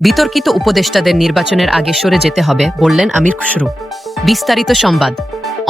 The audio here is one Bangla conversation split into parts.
বিতর্কিত উপদেষ্টাদের নির্বাচনের আগে সরে যেতে হবে, বললেন আমির খুসরু। বিস্তারিত সংবাদ।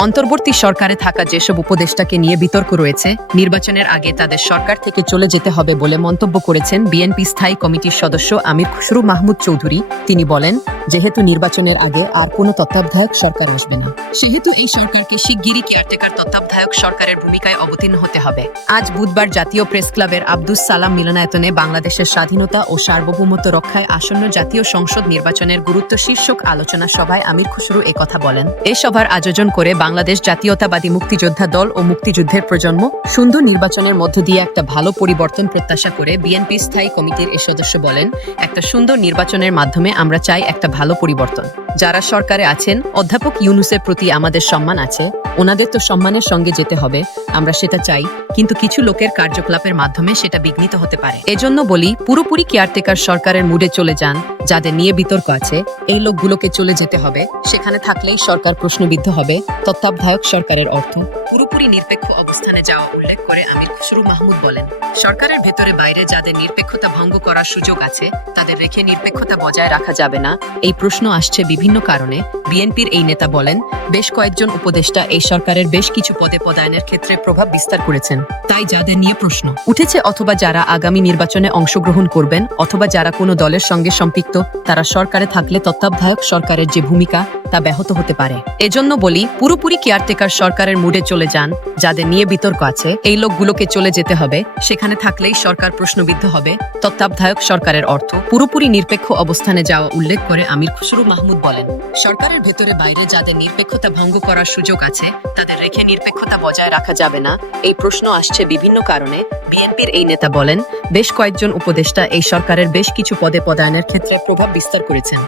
অন্তর্বর্তী সরকারে থাকা যেসব উপদেষ্টাকে নিয়ে বিতর্ক রয়েছে, নির্বাচনের আগে তাদের সরকার থেকে চলে যেতে হবে বলে মন্তব্য করেছেন বিএনপি স্থায়ী কমিটির সদস্য আমির খুসরু মাহমুদ চৌধুরী। তিনি বলেন যেহেতু নির্বাচনের আগে আর কোনো তত্ত্বাবধায়ক সরকার আসবে না। সেহেতু এই সরকারকে শিগগিরই কেয়ারটেকার তত্ত্বাবধায়ক সরকারের ভূমিকায় অবতীর্ণ হতে হবে। আজ বুধবার জাতীয় প্রেস ক্লাবের আব্দুস সালাম মিলনায়তনে বাংলাদেশের স্বাধীনতা ও সার্বভৌমত্ব রক্ষায় আসন্ন জাতীয় সংসদ নির্বাচনের গুরুত্ব শীর্ষক আলোচনা সভায় আমির খুসরু কথা বলেন। এ সভার আয়োজন করে বাংলাদেশ জাতীয়তাবাদী মুক্তিযোদ্ধা দল ও মুক্তিযুদ্ধের প্রজন্ম সুন্দর নির্বাচনের মধ্য দিয়ে একটা ভালো পরিবর্তন প্রত্যাশা করে বিএনপি স্থায়ী কমিটির এ সদস্য বলেন, একটা সুন্দর নির্বাচনের মাধ্যমে আমরা চাই একটা ভালো পরিবর্তন। যারা সরকারে আছেন, অধ্যাপক ইউনুসের প্রতি আমাদের সম্মান আছে, ওনাদের তো সম্মানের সঙ্গে যেতে হবে, আমরা সেটা চাই, কিন্তু কিছু লোকের কার্যকলাপের মাধ্যমে সেটা বিঘ্নিত হতে পারে। এজন্য বলি, পুরোপুরি কেয়ারটেকার সরকারের মুডে চলে যান, যাদের নিয়ে বিতর্ক আছে, এই লোকগুলোকে চলে যেতে হবে, সেখানে থাকলেই সরকার প্রশ্নবিদ্ধ হবে, তত্ত্বাবধায়ক সরকারের অর্থ। পুরোপুরি নিরপেক্ষ অবস্থানে যাওয়া উল্লেখ করে আমির খুসরু মাহমুদ বলেন, সরকারের ভেতরে বাইরে যাদের নিরপেক্ষতা ভঙ্গ করার সুযোগ আছে, তাদের রেখে নিরপেক্ষতা বজায় রাখা যাবে না, এই প্রশ্ন আসছে বিভিন্ন কারণে বিএনপির এই নেতা বলেন, বেশ কয়েকজন উপদেষ্টা এই সরকারের বেশ কিছু পদে পদায়নের ক্ষেত্রে প্রভাব বিস্তার করেছেন। তাই যাদের নিয়ে প্রশ্ন, উঠেছে অথবা যারা আগামী নির্বাচনে অংশগ্রহণ করবেন অথবা যারা কোনো দলের সঙ্গে সম্পৃক্ত, তারা সরকারে থাকলে তত্ত্বাবধায়ক সরকারের যে ভূমিকা তা ব্যাহত হতে পারে। এজন্য বলি, পুরোপুরি কেয়ারটেকার সরকারের মুডে চলে যান, যাদের নিয়ে বিতর্ক আছে, এই লোকগুলোকে চলে যেতে হবে, সেখানে থাকলেই সরকার প্রশ্নবিদ্ধ হবে, তত্ত্বাবধায়ক সরকারের অর্থ, পুরোপুরি নিরপেক্ষ অবস্থানে যাওয়া উল্লেখ করে আমির খুসরু মাহমুদ বলেন। সরকারের ভেতরে বাইরে যাদের নিরপেক্ষতা ভঙ্গ করার সুযোগ আছে, তাদের রেখে নিরপেক্ষতা বজায় রাখা যাবে না, এই প্রশ্ন আসছে বিভিন্ন কারণে, বিএনপির এই নেতা বলেন, বেশ কয়েকজন উপদেষ্টা এই সরকারের বেশ কিছু পদে পদায়নের ক্ষেত্রে প্রভাব বিস্তার করেছেন।